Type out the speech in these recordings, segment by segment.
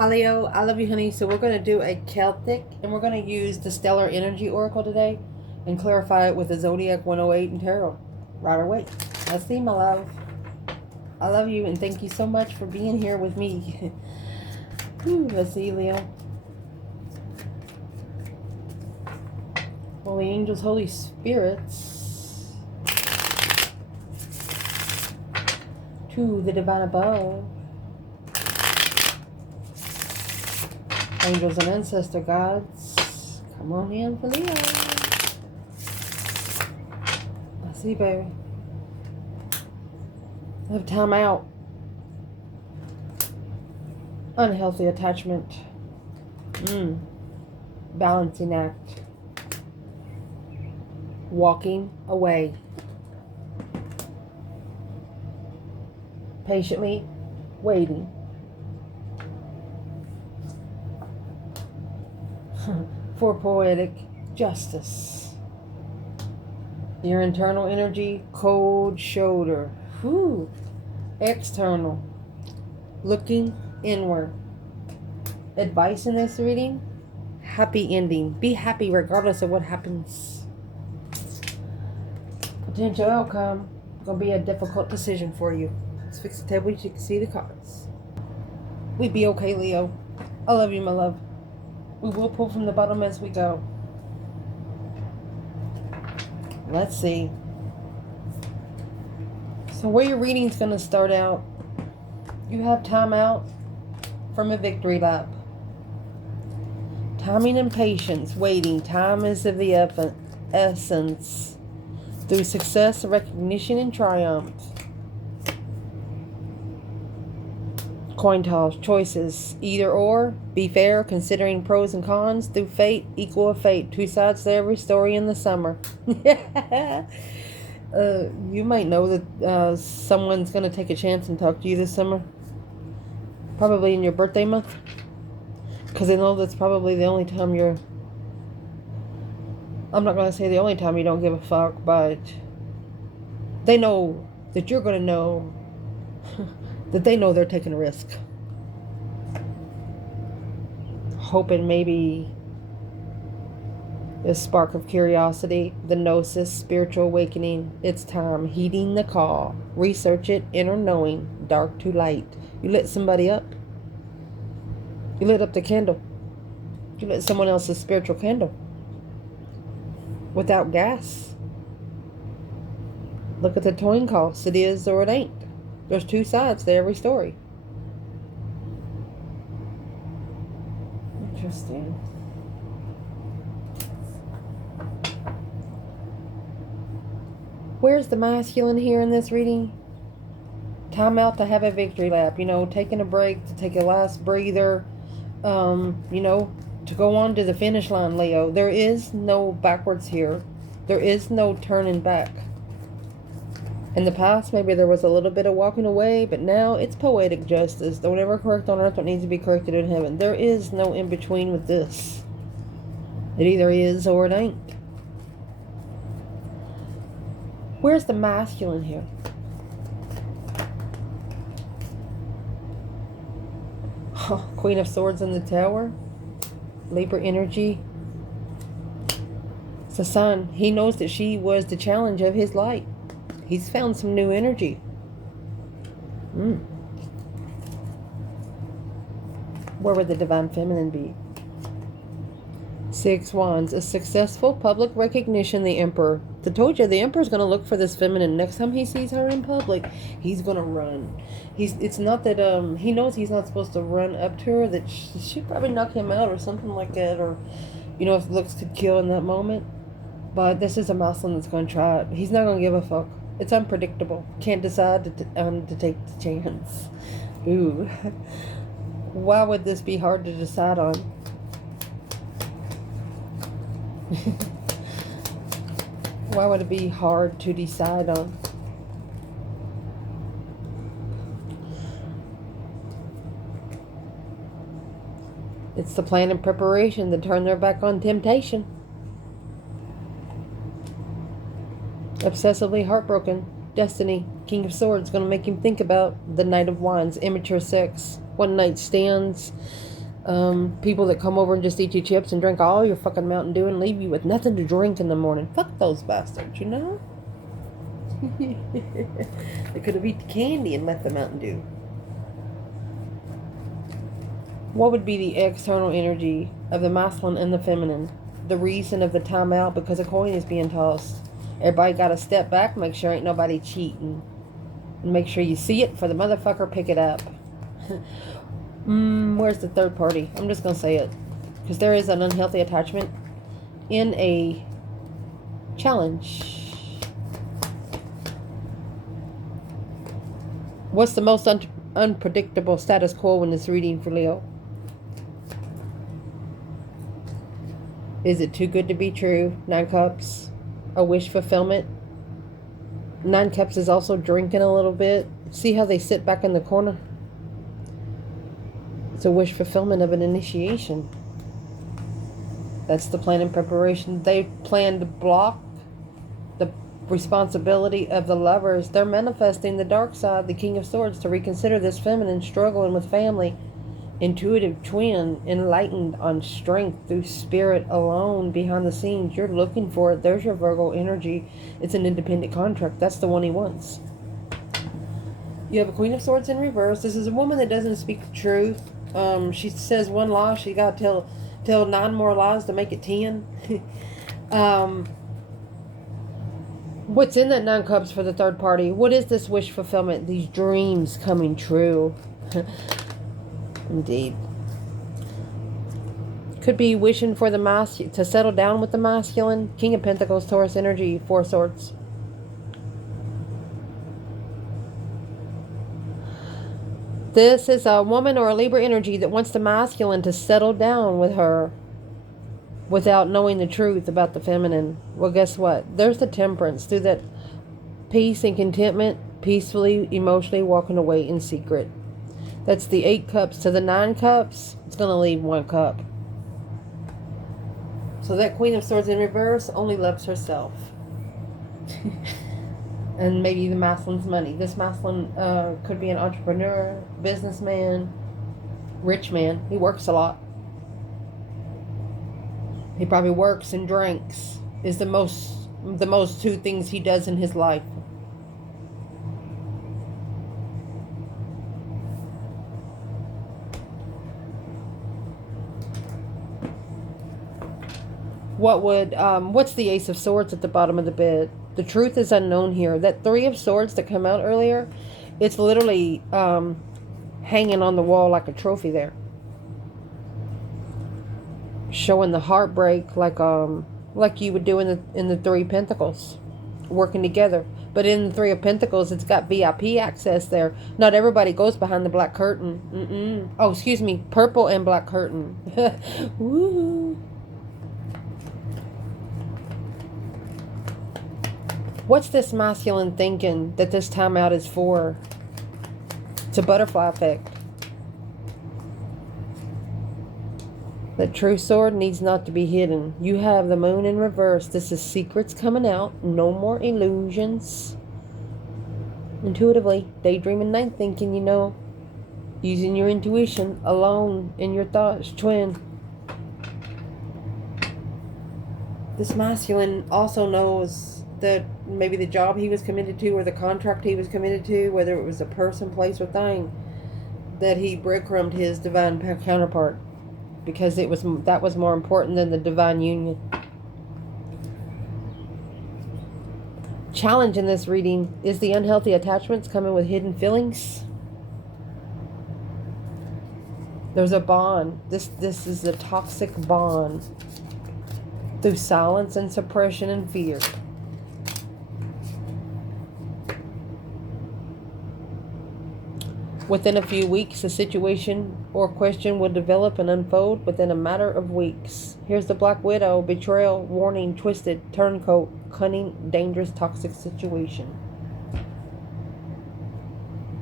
Hi Leo, I love you, honey. So we're going to do a Celtic, and we're going to use the Stellar Energy Oracle today and clarify it with the Zodiac 108 and Tarot. Right away. Let's see, my love. I love you, and thank you so much for being here with me. Let's see, Leo. Holy angels, Holy spirits, to the divine above, angels and ancestor gods, come on in for Leo. Let's see, baby. Have time out. Unhealthy attachment. Balancing act. Walking away. Patiently waiting. For poetic justice. Your internal energy, cold shoulder. Whew. External. Looking inward. Advice in this reading? Happy ending. Be happy regardless of what happens. Potential outcome. Gonna be a difficult decision for you. Let's fix the table so you can see the cards. We be okay, Leo. I love you, my love. We will pull from the bottom as we go. Let's see. So where your reading's going to start out, you have time out from a victory lap. Timing and patience, waiting. Time is of the essence. Through success, recognition, and triumph. Coin toss, choices, either or, be fair, considering pros and cons, through fate, equal of fate, two sides to every story in the summer. You might know that someone's going to take a chance and talk to you this summer. Probably in your birthday month. Because I know that's probably the only time I'm not going to say the only time you don't give a fuck, but they know that you're going to know that they know they're taking a risk. Hoping maybe a spark of curiosity, the gnosis, spiritual awakening. It's time. Heeding the call. Research it, inner knowing, dark to light. You lit somebody up. You lit up the candle. You lit someone else's spiritual candle. Without gas. Look at the coin cost. It is or it ain't. There's two sides to every story. Interesting. Where's the masculine here in this reading? Time out to have a victory lap. Taking a break, to take a last breather. To go on to the finish line, Leo. There is no backwards here. There is no turning back. In the past, maybe there was a little bit of walking away, but now it's poetic justice. Don't ever correct on earth what needs to be corrected in heaven. There is no in-between with this. It either is or it ain't. Where's the masculine here? Oh, Queen of Swords in the Tower. Libra energy. It's a sign. He knows that she was the challenge of his light. He's found some new energy. Where would the divine feminine be? Six Wands. A successful public recognition. The Emperor. I told you, the Emperor's going to look for this feminine. Next time he sees her in public, he's going to run. It's not that he knows he's not supposed to run up to her. That she'd probably knock him out or something like that. Or, if looks could kill in that moment. But this is a masculine that's going to try it. He's not going to give a fuck. It's unpredictable. Can't decide to take the chance. Ooh. Why would this be hard to decide on? Why would it be hard to decide on? It's the plan and preparation to turn their back on temptation. Obsessively heartbroken. Destiny. King of Swords. Going to make him think about the Knight of Wands. Immature sex. one night stands, people that come over and just eat your chips and drink all your fucking Mountain Dew and leave you with nothing to drink in the morning. Fuck those bastards, you know? They could have eaten the candy and left the Mountain Dew. What would be the external energy of the masculine and the feminine? The reason of the timeout, because a coin is being tossed. Everybody got to step back, make sure ain't nobody cheating. And make sure you see it for the motherfucker, pick it up. Where's the third party? I'm just going to say it. Because there is an unhealthy attachment in a challenge. What's the most unpredictable status quo in this reading for Leo? Is it too good to be true? 9 Cups. A wish fulfillment. 9 Cups is also drinking a little bit. See how they sit back in the corner? It's a wish fulfillment of an initiation. That's the plan and preparation. They plan to block the responsibility of the lovers. They're manifesting the dark side, the King of Swords, to reconsider this feminine struggling with family. Intuitive twin, enlightened on strength through spirit alone behind the scenes. You're looking for it. There's your Virgo energy. It's an independent contract. That's the one he wants. You have a Queen of Swords in reverse. This is a woman that doesn't speak the truth. She says one lie. She got to tell 9 more lies to make it 10. What's in that 9 Cups for the third party? What is this wish fulfillment? These dreams coming true. Indeed. Could be wishing for the to settle down with the masculine. King of Pentacles, Taurus energy, 4 Swords. This is a woman or a Libra energy that wants the masculine to settle down with her without knowing the truth about the feminine. Well, guess what? There's the Temperance. Through that peace and contentment, peacefully, emotionally walking away in secret. That's the 8 Cups to the 9 Cups. It's going to leave 1 cup. So that Queen of Swords in reverse only loves herself. And maybe the masculine's money. This masculine could be an entrepreneur, businessman, rich man. He works a lot. He probably works and drinks. Is the most 2 things he does in his life. What's the Ace of Swords at the bottom of the bed? The truth is unknown here. That 3 of Swords that come out earlier, it's literally hanging on the wall like a trophy there. Showing the heartbreak like you would do in the 3 Pentacles. Working together. But in the 3 of Pentacles, it's got VIP access there. Not everybody goes behind the black curtain. Oh, excuse me. Purple and black curtain. Woo. What's this masculine thinking that this timeout is for? It's a butterfly effect. The true sword needs not to be hidden. You have the moon in reverse. This is secrets coming out. No more illusions. Intuitively, daydreaming, night thinking, you know. Using your intuition alone in your thoughts. Twin. This masculine also knows that maybe the job he was committed to or the contract he was committed to, whether it was a person, place, or thing, that he breadcrumbed his divine counterpart because that was more important than the divine union. Challenge in this reading is the unhealthy attachments coming with hidden feelings. There's a bond. This is a toxic bond through silence and suppression and fear. Within a few weeks, a situation or question will develop and unfold within a matter of weeks. Here's the Black Widow, betrayal, warning, twisted, turncoat, cunning, dangerous, toxic situation.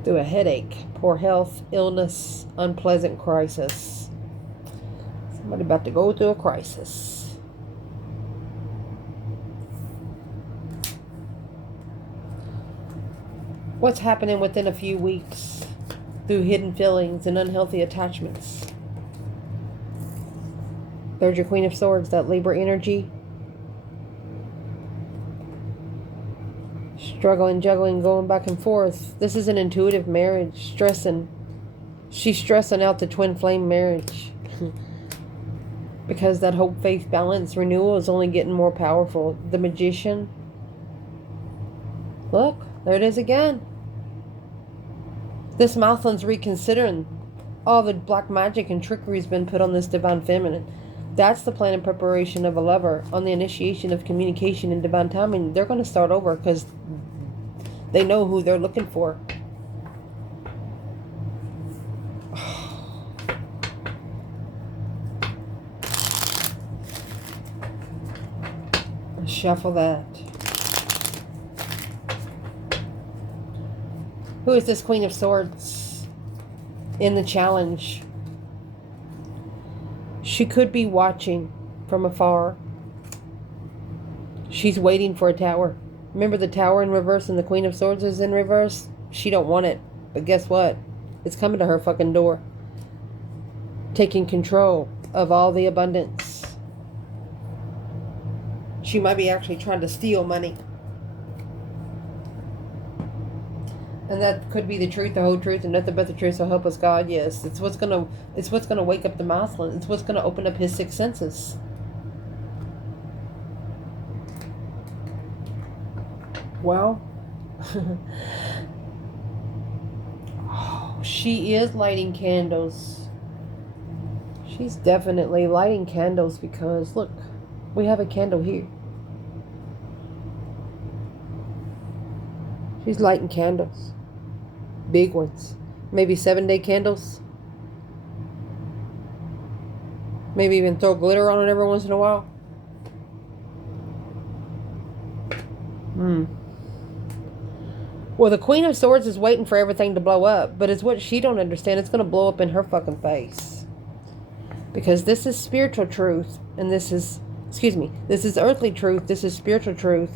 Through a headache, poor health, illness, unpleasant crisis. Somebody about to go through a crisis. What's happening within a few weeks? through hidden feelings and unhealthy attachments. There's your Queen of Swords, that Libra energy. Struggling, juggling, going back and forth. This is an intuitive marriage. Stressing. She's stressing out the twin flame marriage. Because that hope, faith, balance, renewal is only getting more powerful. The Magician. Look, there it is again. This Mouthland's reconsidering all the black magic and trickery has been put on this divine feminine. That's the plan and preparation of a lover on the initiation of communication and divine timing. They're going to start over because they know who they're looking for. Shuffle that. Who is this Queen of Swords in the challenge? She could be watching from afar. She's waiting for a tower. Remember the tower in reverse and the Queen of Swords is in reverse? She don't want it. But guess what? It's coming to her fucking door. Taking control of all the abundance. She might be actually trying to steal money. And that could be the truth, the whole truth, and nothing but the truth, so help us God. Yes, it's what's gonna wake up the masculine. It's what's gonna open up his sixth senses. Well, oh, she is lighting candles. She's definitely lighting candles because look, we have a candle here. She's lighting candles. Big ones. Maybe 7-day candles. Maybe even throw glitter on it every once in a while. Well, the Queen of Swords is waiting for everything to blow up. But it's what she don't understand. It's going to blow up in her fucking face. Because this is spiritual truth. And this is, this is earthly truth. This is spiritual truth.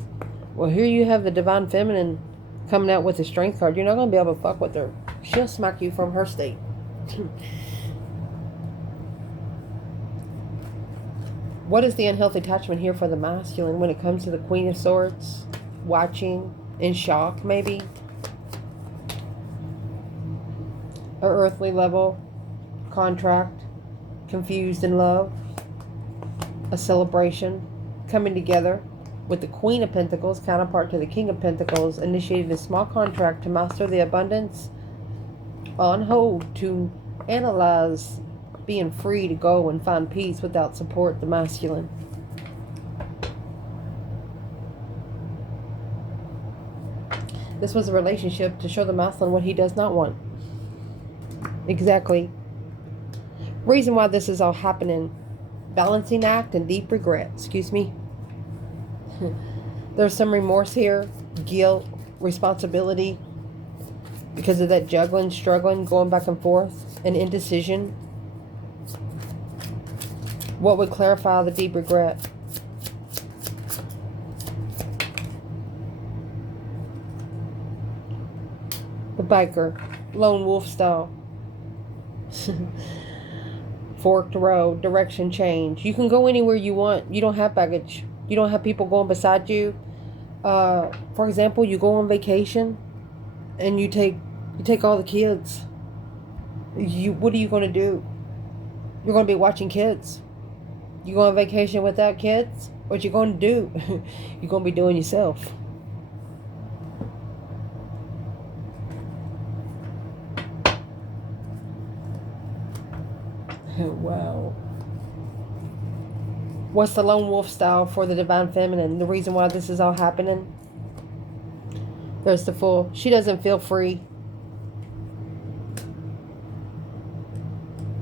Well, here you have the divine feminine coming out with the strength card. You're not going to be able to fuck with her. She'll smack you from her state. What is the unhealthy attachment here for the masculine when it comes to the Queen of Swords? Watching, in shock maybe. A earthly level, contract, confused in love, a celebration, coming together. With the Queen of Pentacles, counterpart to the King of Pentacles, initiated a small contract to master the abundance, on hold to analyze being free to go and find peace without support, the masculine. This was a relationship to show the masculine what he does not want. Exactly. Reason why this is all happening. Balancing act and deep regret. Excuse me. There's some remorse here, guilt, responsibility, because of that juggling, struggling, going back and forth, and indecision. What would clarify the deep regret? The biker, lone wolf style. Forked road, direction change. You can go anywhere you want. You don't have baggage. You don't have people going beside you. For example, you go on vacation and you take all the kids. What are you going to do? You're going to be watching kids. You go on vacation without kids? What you going to do? You're going to be doing yourself. Wow. What's the lone wolf style for the divine feminine? The reason why this is all happening? There's the Fool. She doesn't feel free.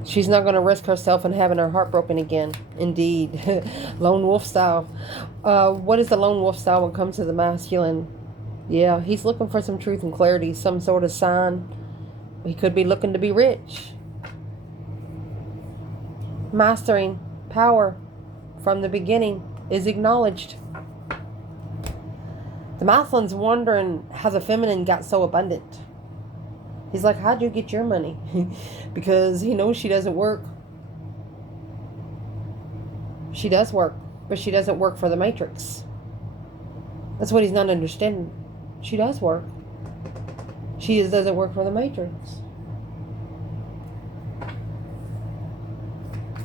She's not going to risk herself and having her heart broken again. Indeed. Lone wolf style. What is the lone wolf style when it comes to the masculine? Yeah, he's looking for some truth and clarity. Some sort of sign. He could be looking to be rich. Mastering power from the beginning is acknowledged. The masculine's wondering how the feminine got so abundant. He's like, how'd you get your money? Because he knows she doesn't work. She does work, but she doesn't work for the Matrix. That's what he's not understanding. She does work. She just doesn't work for the Matrix.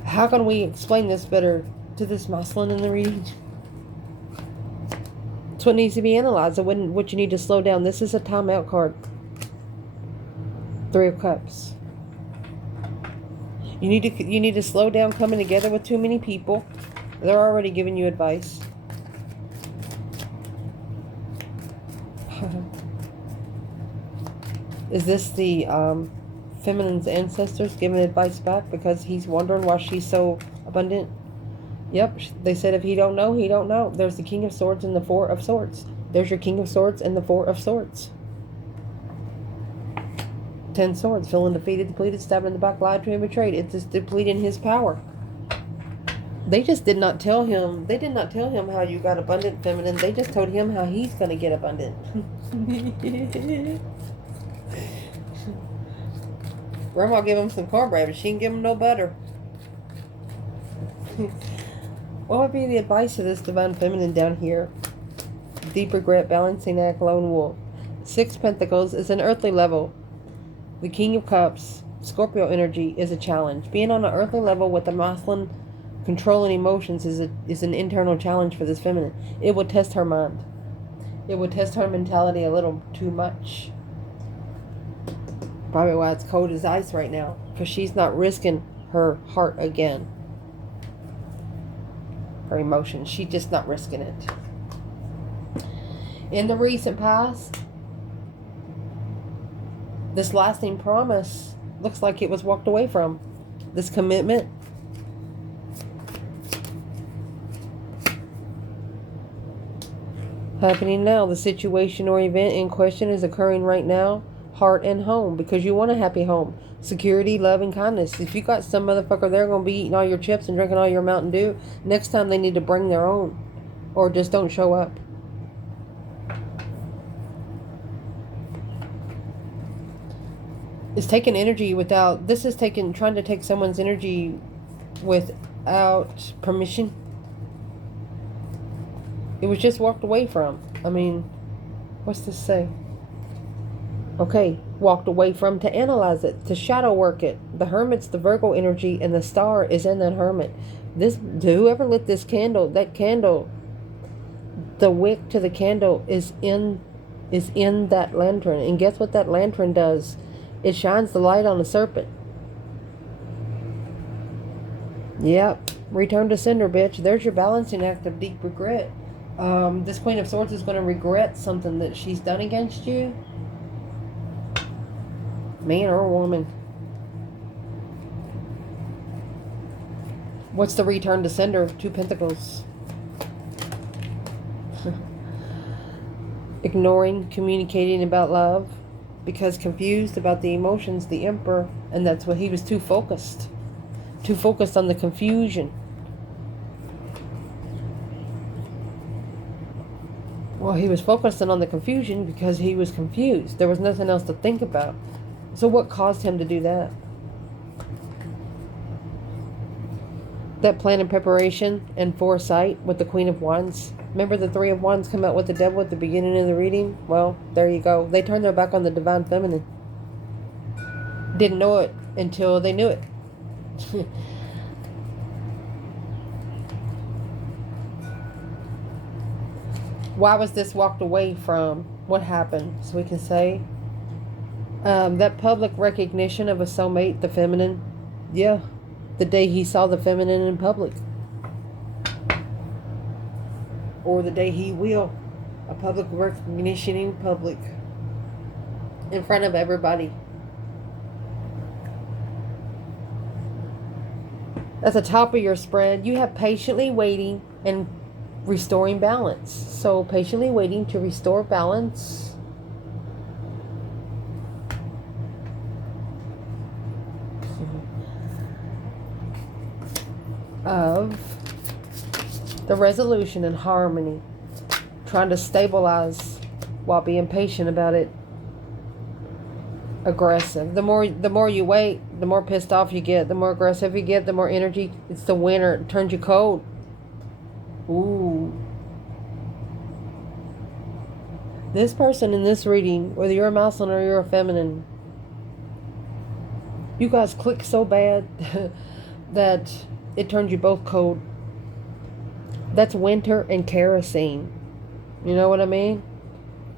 How can we explain this better to this masculine in the reading? It's what needs to be analyzed. And what you need to slow down. This is a timeout card. 3 of Cups. You need to slow down coming together with too many people. They're already giving you advice. Is this the feminine's ancestors giving advice back because he's wondering why she's so abundant? Yep, they said if he don't know, he don't know. There's the King of Swords and the 4 of Swords. There's your King of Swords and the 4 of Swords. 10 Swords, feeling defeated, depleted, stabbed in the back, lied to him, betrayed. It's just depleting his power. They just did not tell him. They did not tell him how you got abundant, feminine. They just told him how he's going to get abundant. Grandma gave him some cornbread, but she didn't give him no butter. What would be the advice of this divine feminine down here? Deep regret, balancing act, lone wolf. 6 Pentacles is an earthly level. The King of Cups, Scorpio energy, is a challenge. Being on an earthly level with the masculine controlling emotions is an internal challenge for this feminine. It will test her mind. It will test her mentality a little too much. Probably why it's cold as ice right now. Because she's not risking her heart again. Her emotions. She's just not risking it. In the recent past, this lasting promise looks like it was walked away from. This commitment. Happening now. The situation or event in question is occurring right now. Heart and home. Because you want a happy home. Security, love, and kindness. If you got some motherfucker there going to be eating all your chips and drinking all your Mountain Dew, next time they need to bring their own. Or just don't show up. It's taking energy without... This is trying to take someone's energy without permission. It was just walked away from. I mean, what's this say? Okay, walked away from to analyze it, to shadow work it. The Hermit's the Virgo energy, and the star is in that Hermit. Whoever lit this candle, that candle, the wick to the candle is in that lantern. And guess what that lantern does? It shines the light on the serpent. Yep, return to sender, bitch. There's your balancing act of deep regret. This Queen of Swords is going to regret something that she's done against you. Man or woman. What's the return to sender? 2 Pentacles. Ignoring, communicating about love. Because confused about the emotions, the Emperor. And that's what he was too focused. Too focused on the confusion. Well, he was focusing on the confusion because he was confused. There was nothing else to think about. So what caused him to do that? That plan and preparation and foresight with the Queen of Wands. Remember the 3 of Wands come out with the devil at the beginning of the reading? Well, there you go. They turned their back on the divine feminine. Didn't know it until they knew it. Why was this walked away from? What happened? So we can say that public recognition of a soulmate, the feminine. Yeah, the day he saw the feminine in public. Or the day he will. A public recognition in public. In front of everybody. At the top of your spread, you have patiently waiting and restoring balance. So patiently waiting to restore balance. Of the resolution and harmony. Trying to stabilize while being patient about it. aggressive. The more you wait, the more pissed off you get. The more aggressive you get, the more energy. It's the winter. It turns you cold. Ooh. This person in this reading, whether you're a masculine or you're a feminine, you guys click so bad that it turns you both cold. That's winter and kerosene. You know what I mean?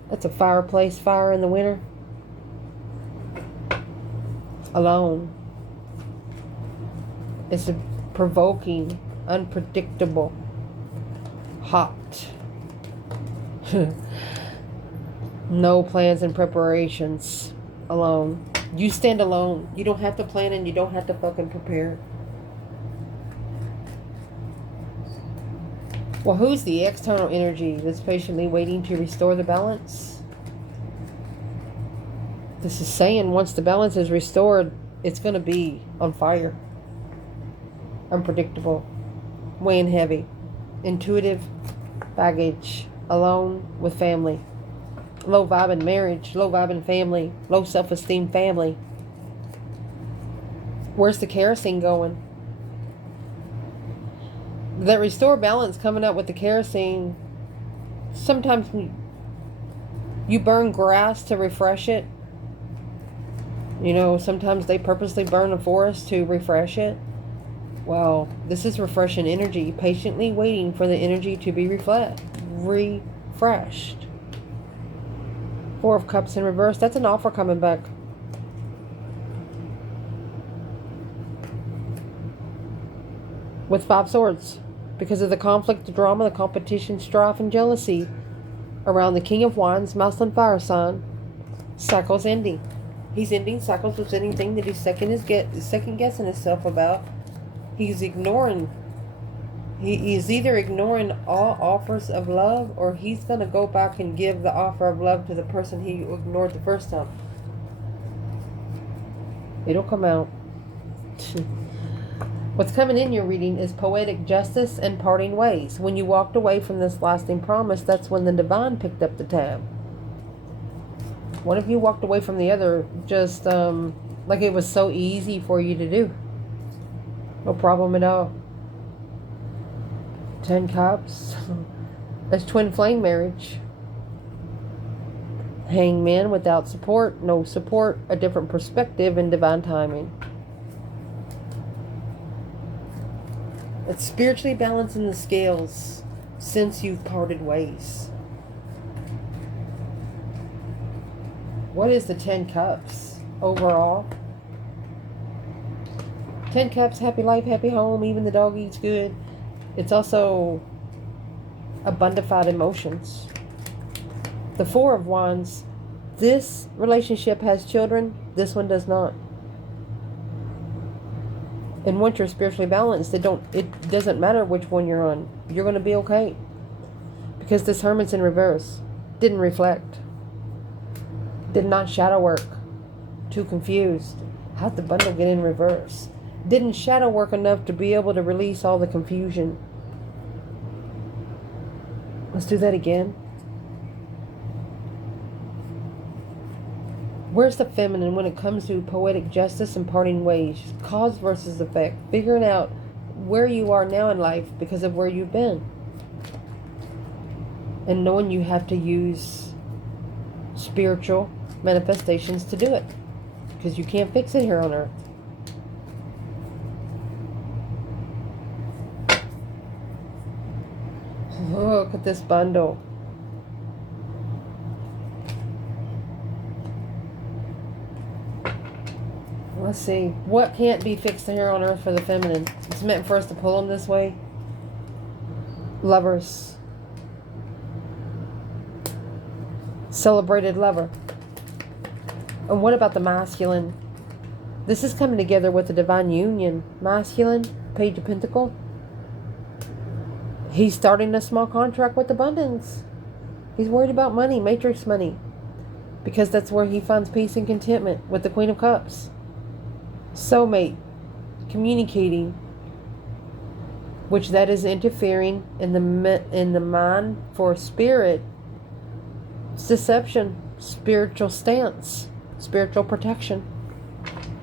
That's a fireplace fire in the winter. Alone. It's a provoking, unpredictable, hot. No plans and preparations. Alone. You stand alone. You don't have to plan and you don't have to fucking prepare. Well, who's the external energy that's patiently waiting to restore the balance? This is saying once the balance is restored, it's going to be on fire. Unpredictable. Weighing heavy. Intuitive. Baggage. Alone with family. Low vibe in marriage, low vibe in family, low self-esteem family. Where's the kerosene going? That restore balance coming out with the kerosene. Sometimes you burn grass to refresh it. You know, sometimes they purposely burn a forest to refresh it. Well, this is refreshing energy, patiently waiting for the energy to be refreshed. Four of Cups in reverse. That's an offer coming back. With Five Swords. Because of the conflict, the drama, the competition, strife, and jealousy around the King of Wands, masculine fire sign. Cycle's ending. He's ending cycles with anything that he's second guessing himself about. He's ignoring. He is either ignoring all offers of love, or he's going to go back and give the offer of love to the person he ignored the first time. It'll come out. What's coming in your reading is poetic justice and parting ways. When you walked away from this lasting promise, that's when the divine picked up the tab. What if you walked away from the other just like it was so easy for you to do? No problem at all. 10 Cups. That's twin flame marriage. Hangman without support, no support, a different perspective, and divine timing. It's spiritually balancing the scales since you've parted ways. What is the 10 Cups overall? 10 Cups, happy life, happy home, even the dog eats good. It's also abundified emotions. The Four of Wands. This relationship has children. This one does not. And once you're spiritually balanced, it doesn't matter which one you're on. You're going to be okay. Because this Hermit's in reverse. Didn't reflect. Did not shadow work. Too confused. How'd the bundle get in reverse? Didn't shadow work enough to be able to release all the confusion. Let's do that again. Where's the feminine when it comes to poetic justice and parting ways? Cause versus effect. Figuring out where you are now in life because of where you've been. And knowing you have to use spiritual manifestations to do it. Because you can't fix it here on earth. Look at this bundle. Let's see. What can't be fixed here on earth for the feminine? It's meant for us to pull them this way. Lovers. Celebrated lover. And what about the masculine? This is coming together with the divine union. Masculine, Page of Pentacles. He's starting a small contract with abundance. He's worried about money, matrix money. Because that's where he finds peace and contentment with the Queen of Cups. Soulmate. Communicating. Which that is interfering in the mind for spirit. It's deception. Spiritual stance. spiritual protection.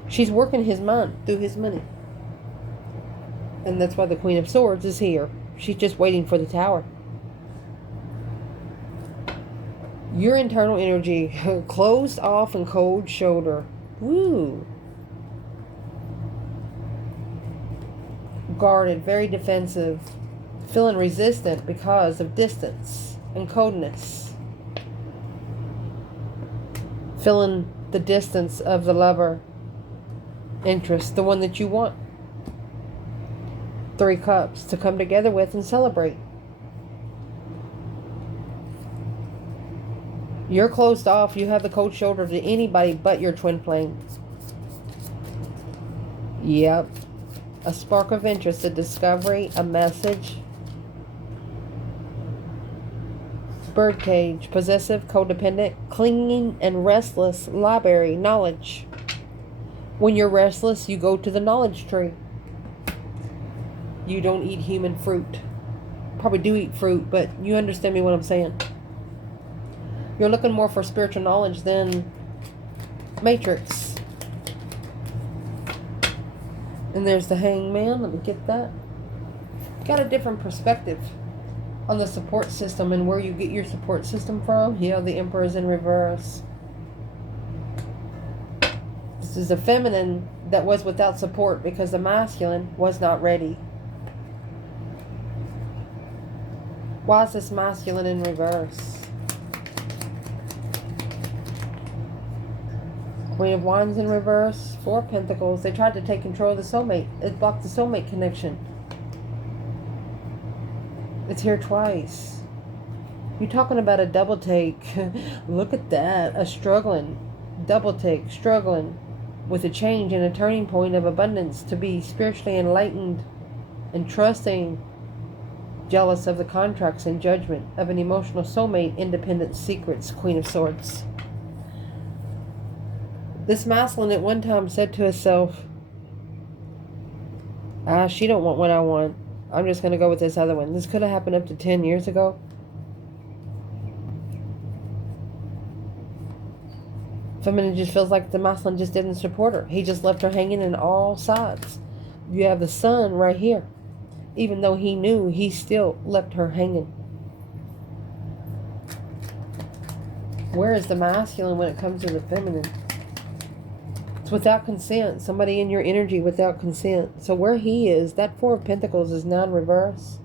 She's working his mind through his money. And that's why the Queen of Swords is here. She's just waiting for the Tower. Your internal energy, closed off and cold shoulder. Woo. Guarded, very defensive. Feeling resistant because of distance and coldness. Feeling the distance of the lover. Interest, the one that you want. 3 cups to come together with and celebrate. You're closed off. You have the cold shoulder to anybody but your twin flame. Yep. A spark of interest, a discovery, a message. Birdcage, possessive, codependent, clinging, and restless. Library, knowledge. When you're restless, you go to the knowledge tree. You don't eat human fruit. Probably do eat fruit, but you understand me what I'm saying. You're looking more for spiritual knowledge than Matrix. And there's the Hangman. Let me get that. Got a different perspective on the support system and where you get your support system from. Yeah, the Emperor is in reverse. This is a feminine that was without support because the masculine was not ready. Why is this masculine in reverse? Queen of Wands in reverse. 4 of Pentacles. They tried to take control of the soulmate. It blocked the soulmate connection. It's here twice. You're talking about a double take. Look at that. A struggling. Double take. Struggling with a change and a turning point of abundance to be spiritually enlightened and trusting. Jealous of the contracts and judgment of an emotional soulmate. Independent secrets. Queen of Swords. This masculine at one time said to herself, she don't want what I want. I'm just going to go with this other one. This could have happened up to 10 years ago. Feminine just feels like the masculine just didn't support her. He just left her hanging in all sides. You have the Sun right here. Even though he knew, he still left her hanging. Where is the masculine when it comes to the feminine? It's without consent. Somebody in your energy without consent. So where he is, that 4 of Pentacles is now in reverse.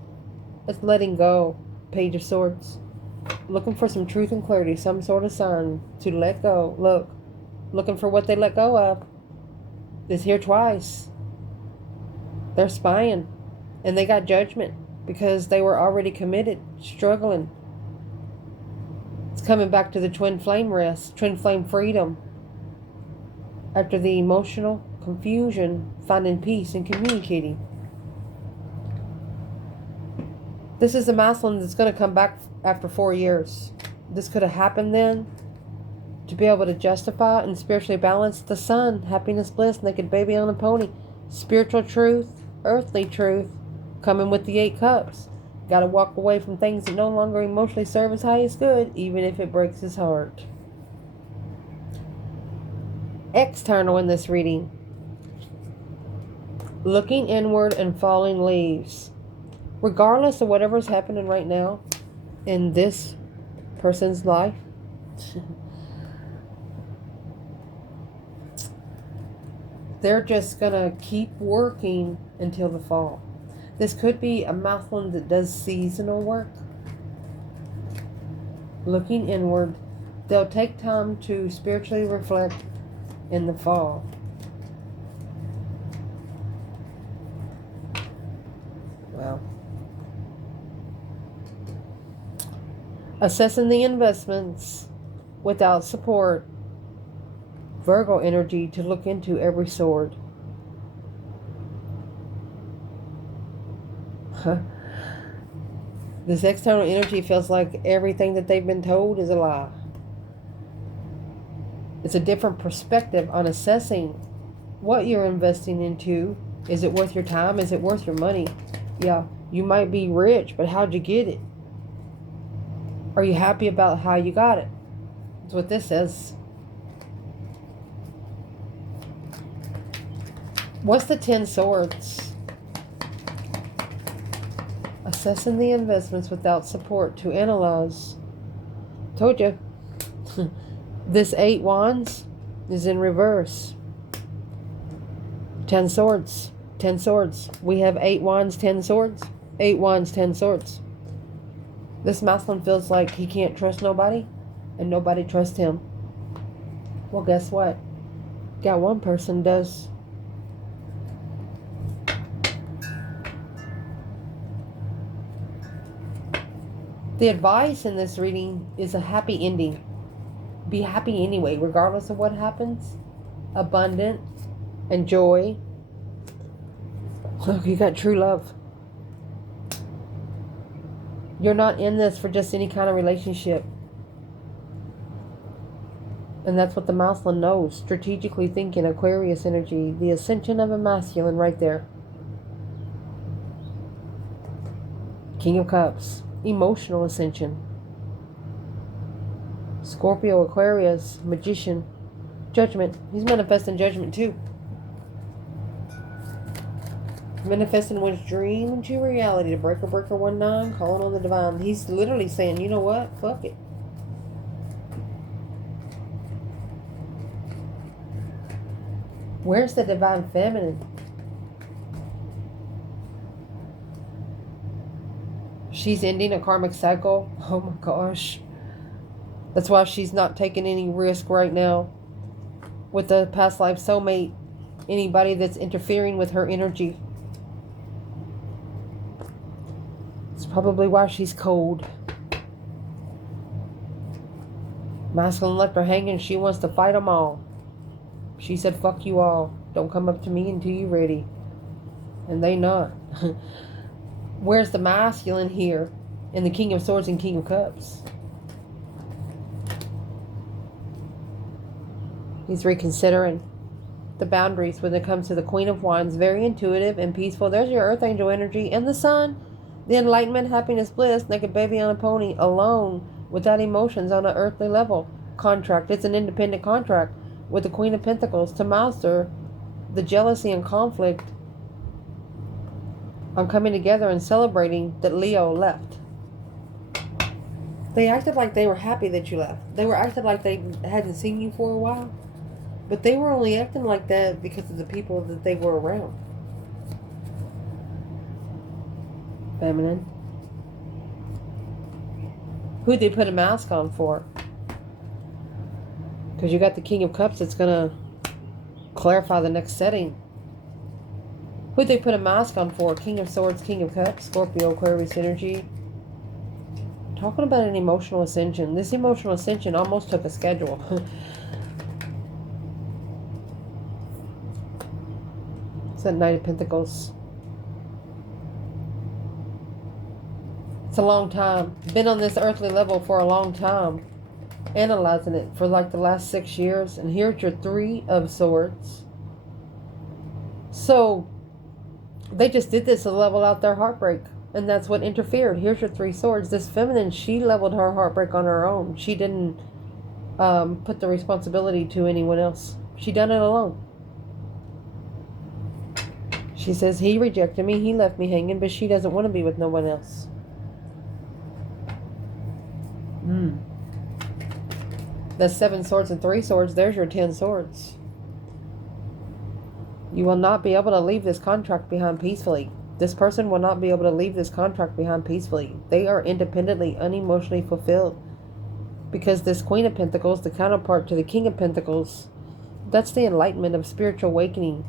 That's letting go. Page of Swords. Looking for some truth and clarity. Some sort of sign to let go. Look. Looking for what they let go of. It's here twice. They're spying. And they got judgment. Because they were already committed. Struggling. It's coming back to the twin flame rest. Twin flame freedom. After the emotional confusion, finding peace and communicating. This is the masculine that's going to come back after 4 years. This could have happened then. To be able to justify and spiritually balance the Sun, happiness, bliss, naked baby on a pony. Spiritual truth, earthly truth, coming with the 8 cups. Got to walk away from things that no longer emotionally serve his highest good, even if it breaks his heart. External in this reading. Looking inward and falling leaves. Regardless of whatever's happening right now in this person's life, they're just going to keep working until the fall. This could be a masculine that does seasonal work. Looking inward. They'll take time to spiritually reflect in the fall. Well, assessing the investments without support. Virgo energy to look into every sword. This external energy feels like everything that they've been told is a lie. It's a different perspective on assessing what you're investing into. Is it worth your time? Is it worth your money? Yeah, you might be rich, but how'd you get it? Are you happy about how you got it? That's what this says. What's the 10 swords? Assessing the investments without support to analyze. Told you. This 8 wands is in reverse. 10 swords. 10 swords. We have 8 wands, 10 swords. 8 wands, 10 swords. This masculine feels like he can't trust nobody, and nobody trusts him. Well, guess what? Got one person does. The advice in this reading is a happy ending. Be happy anyway, regardless of what happens. Abundant and joy. Look, you got true love. You're not in this for just any kind of relationship. And that's what the masculine knows. Strategically thinking, Aquarius energy. The ascension of a masculine right there. King of Cups. Emotional ascension. Scorpio, Aquarius, Magician, Judgment. He's manifesting judgment too. Manifesting one's dream into reality. The breaker 19, calling on the divine. He's literally saying, you know what? Fuck it. Where's the divine feminine? She's ending a karmic cycle. Oh my gosh. That's why she's not taking any risk right now with the past life soulmate. Anybody that's interfering with her energy. It's probably why she's cold. Masculine left her hanging. She wants to fight them all. She said, fuck you all. Don't come up to me until you're ready. And they not. Where's the masculine here in the King of Swords and King of Cups? He's reconsidering the boundaries when it comes to the Queen of Wands. Very intuitive and peaceful. There's your Earth Angel energy. And the Sun. The enlightenment, happiness, bliss. Naked baby on a pony. Alone. Without emotions on an earthly level. Contract. It's an independent contract with the Queen of Pentacles to master the jealousy and conflict on coming together and celebrating that Leo left. They acted like they were happy that you left. They were acting like they hadn't seen you for a while. But they were only acting like that because of the people that they were around. Feminine. Who'd they put a mask on for? Because you got the King of Cups that's going to clarify the next setting. Who'd they put a mask on for? King of Swords, King of Cups, Scorpio, Aquarius energy. Talking about an emotional ascension. This emotional ascension almost took a schedule. It's that Knight of Pentacles. It's a long time. Been on this earthly level for a long time. Analyzing it for like the last 6 years. And here's your 3 of Swords. So they just did this to level out their heartbreak. And that's what interfered. Here's your 3 swords. This feminine, she leveled her heartbreak on her own. She didn't put the responsibility to anyone else. She done it alone. She says, he rejected me. He left me hanging. But she doesn't want to be with no one else. That's 7 swords and 3 swords. There's your 10 swords. You will not be able to leave this contract behind peacefully. This person will not be able to leave this contract behind peacefully. They are independently, unemotionally fulfilled. Because this Queen of Pentacles, the counterpart to the King of Pentacles, that's the enlightenment of spiritual awakening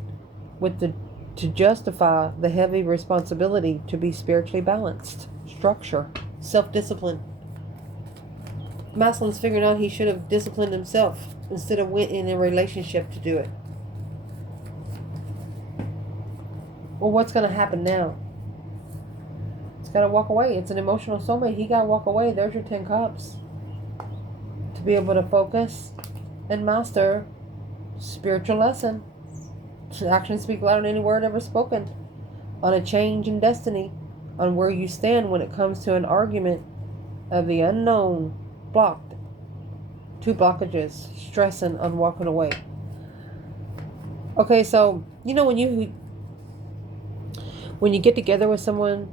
to justify the heavy responsibility to be spiritually balanced. Structure. Self-discipline. Masculine's figuring out he should have disciplined himself instead of went in a relationship to do it. Well, what's going to happen now? It's got to walk away. It's an emotional soulmate. He got to walk away. There's your 10 cups. To be able to focus and master spiritual lesson. Actions speak louder than any word ever spoken. On a change in destiny. On where you stand when it comes to an argument of the unknown. Blocked. 2 blockages. Stressing on walking away. Okay, so when you get together with someone,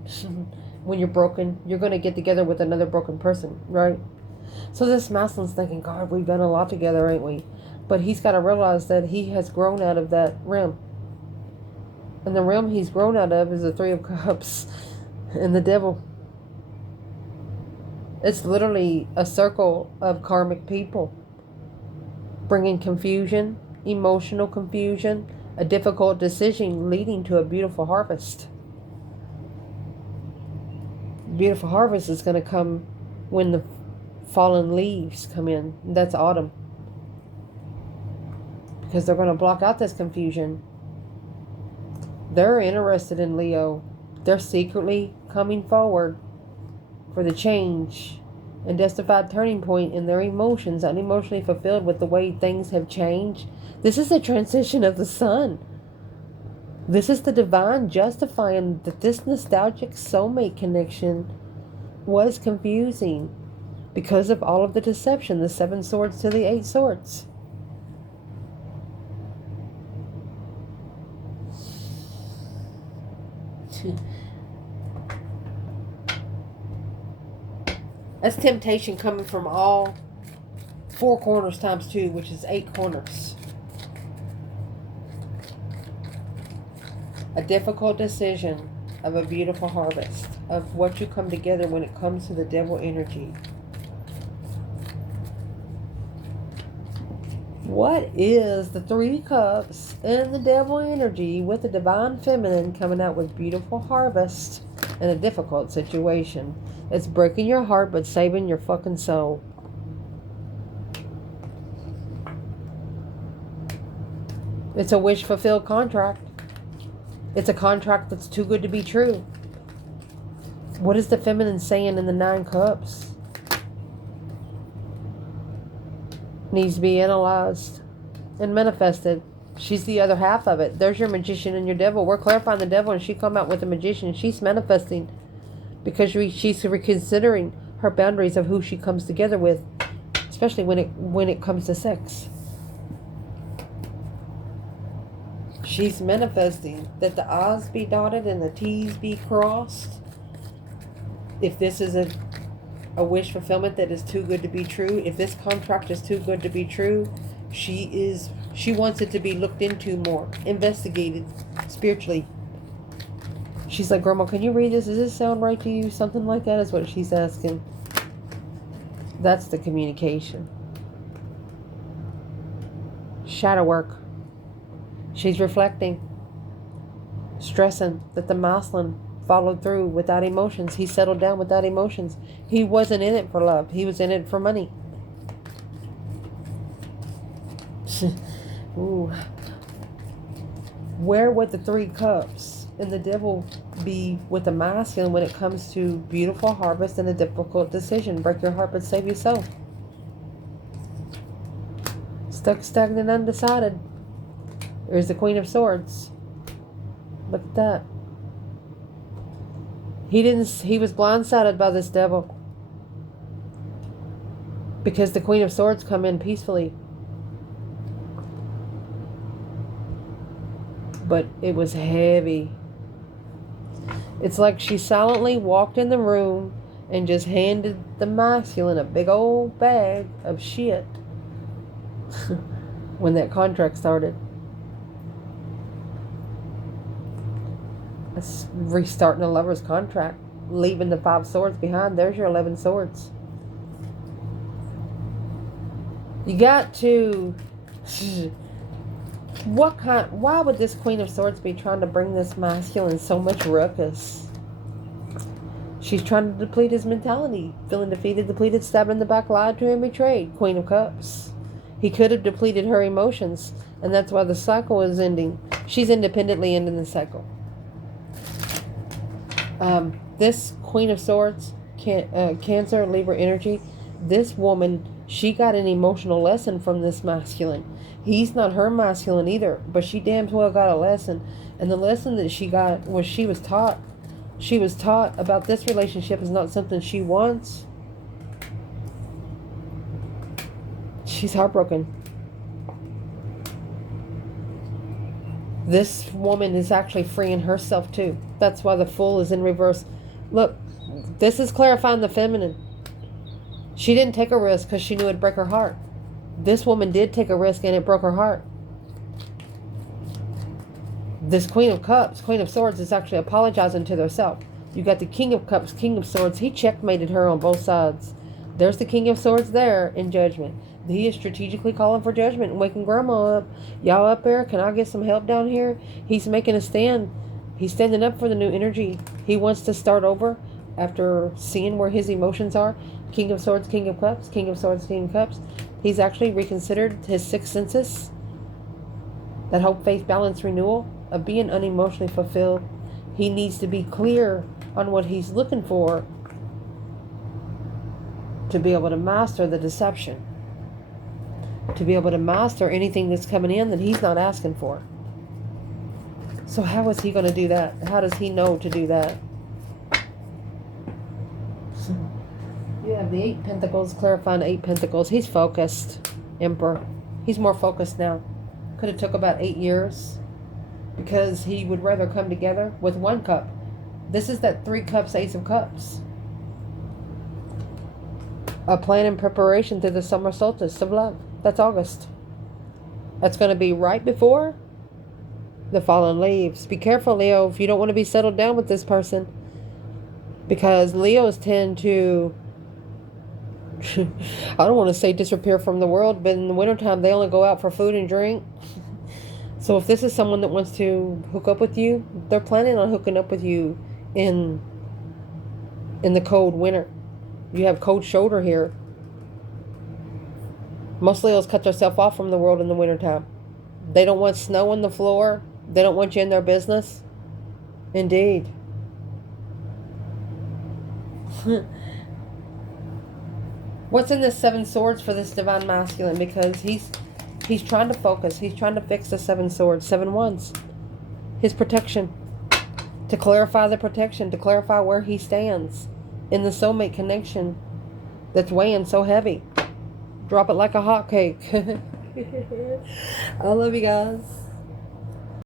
when you're broken, you're going to get together with another broken person, right? So this masculine's thinking, God, we've done a lot together, ain't we? But he's got to realize that he has grown out of that realm. And the realm he's grown out of is the Three of Cups and the Devil. It's literally a circle of karmic people, bringing confusion, emotional confusion, a difficult decision leading to a beautiful harvest. Beautiful harvest is going to come when the fallen leaves come in. That's autumn. Because they're going to block out this confusion. They're interested in Leo. They're secretly coming forward for the change and justified turning point in their emotions, unemotionally fulfilled with the way things have changed. This is the transition of the sun. This is the divine justifying that this nostalgic soulmate connection was confusing because of all of the deception, the 7 swords to the 8 swords. That's temptation coming from all 4 corners times 2, which is 8 corners. A difficult decision of a beautiful harvest, of what you come together when it comes to the devil energy. What is the 3 cups and the devil energy with the divine feminine coming out with beautiful harvest in a difficult situation? It's breaking your heart but saving your fucking soul. It's a wish fulfilled contract. It's a contract that's too good to be true. What is the feminine saying in the 9 cups? Needs to be analyzed and manifested. She's the other half of it. There's your magician and your devil. We're clarifying the devil, and she come out with the magician. She's manifesting because she's reconsidering her boundaries of who she comes together with, especially when it comes to sex. She's manifesting that the I's be dotted and the T's be crossed. If this is a wish fulfillment that is too good to be true, if this contract is too good to be true, she wants it to be looked into more, investigated spiritually. She's like, Grandma, can you read this? Does this sound right to you? Something like that is what she's asking. That's the communication. Shadow work. She's reflecting, stressing that the masculine followed through without emotions. He settled down without emotions. He wasn't in it for love. He was in it for money. Ooh. Where would the 3 cups and the devil be with the masculine when it comes to beautiful harvest and a difficult decision? Break your heart but save your soul. Stuck, stagnant, undecided. There's the Queen of Swords. Look at that. He was blindsided by this devil. Because the Queen of Swords come in peacefully. But it was heavy. It's like she silently walked in the room and just handed the masculine a big old bag of shit when that contract started. That's restarting a lover's contract, leaving the 5 swords behind. There's your 11 swords. You got to... Why would this Queen of Swords be trying to bring this masculine so much ruckus? She's trying to deplete his mentality. Feeling defeated, depleted, stabbed in the back, lied to him, betrayed. Queen of Cups. He could have depleted her emotions, and that's why the cycle is ending. She's independently ending the cycle. This Queen of Swords, Cancer, Libra energy, this woman, she got an emotional lesson from this masculine. He's not her masculine either, but she damn well got a lesson. And the lesson that she got was she was taught about this relationship is not something she wants. She's heartbroken. This woman is actually freeing herself too. That's why the Fool is in reverse. Look, this is clarifying the feminine. She didn't take a risk because she knew it'd break her heart. This woman did take a risk and it broke her heart. This Queen of Cups, Queen of Swords, is actually apologizing to herself. You got the King of Cups, King of Swords. He checkmated her on both sides. There's the King of Swords there in judgment. He is strategically calling for judgment and waking Grandma up. Y'all up there? Can I get some help down here? He's making a stand. He's standing up for the new energy. He wants to start over after seeing where his emotions are. King of Swords, King of Cups, King of Swords, King of Cups. He's actually reconsidered his sixth senses. That hope, faith, balance, renewal of being unemotionally fulfilled. He needs to be clear on what he's looking for to be able to master the deception. To be able to master anything that's coming in that he's not asking for. So how is he going to do that? How does he know to do that? You have the 8 Pentacles, clarifying 8 Pentacles. He's focused, Emperor. He's more focused now. Could have took about 8 years because he would rather come together with 1 cup. This is that 3 cups, Ace of Cups. A plan and preparation through the summer solstice of love. That's August. That's going to be right before the fallen leaves. Be careful, Leo, if you don't want to be settled down with this person. Because Leos tend to, I don't want to say disappear from the world, but in the wintertime they only go out for food and drink. So if this is someone that wants to hook up with you, they're planning on hooking up with you in the cold winter. You have cold shoulder here. Most Leos cut themselves off from the world in the wintertime. They don't want snow on the floor. They don't want you in their business. Indeed. What's in this 7 swords for this divine masculine? Because he's trying to focus. He's trying to fix the 7 swords. 7 wands. His protection. To clarify the protection. To clarify where he stands in the soulmate connection that's weighing so heavy. Drop it like a hot cake. I love you guys.